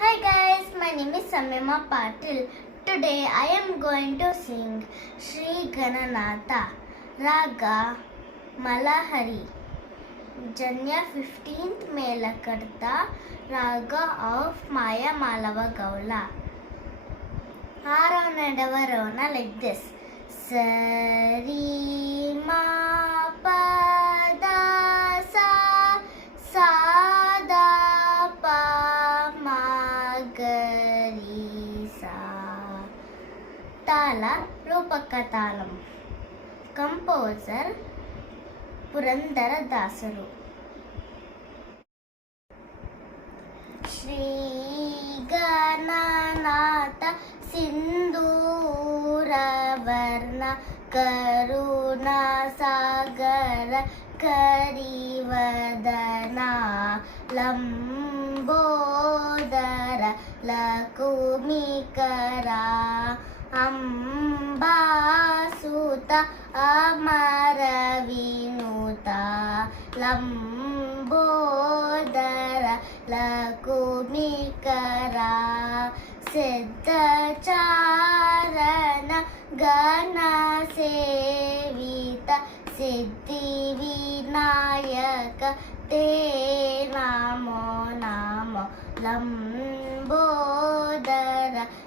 Hi guys, my name is Samyama Patil. Today I am going to sing Sri Gananatha Raga Malahari. Janya 15th Melakarta Raga of Maya Malava Gaula. Aronadavarona like this. Sari ma pa da sa sa da pa ma gari sa. Tala Rupaka Talam. Composer Purandara Dasaru. Shri Gananatha Sindhuravarna Karuna Sagara Karivadana Lambodara Lakumikara Ambasuta Amaravinuta Lambodara Lakumikara Siddhacharana Gana Sevita Siddhivinayaka Te Namo Namo Lambodara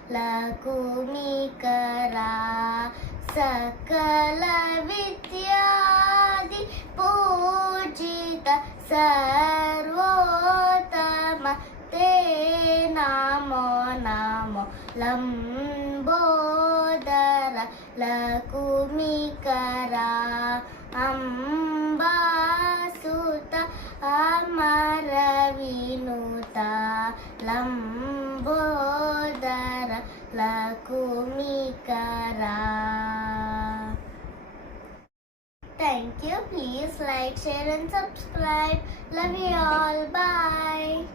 Lakumikara Sakala Vidyadi Pujita Sarvotama Te Namo Namo Lambodara Lakumikara Ambasuta Amaravinuta Lambodara Lakumikara. Thank you. Please like, share and subscribe. Love you all. Bye.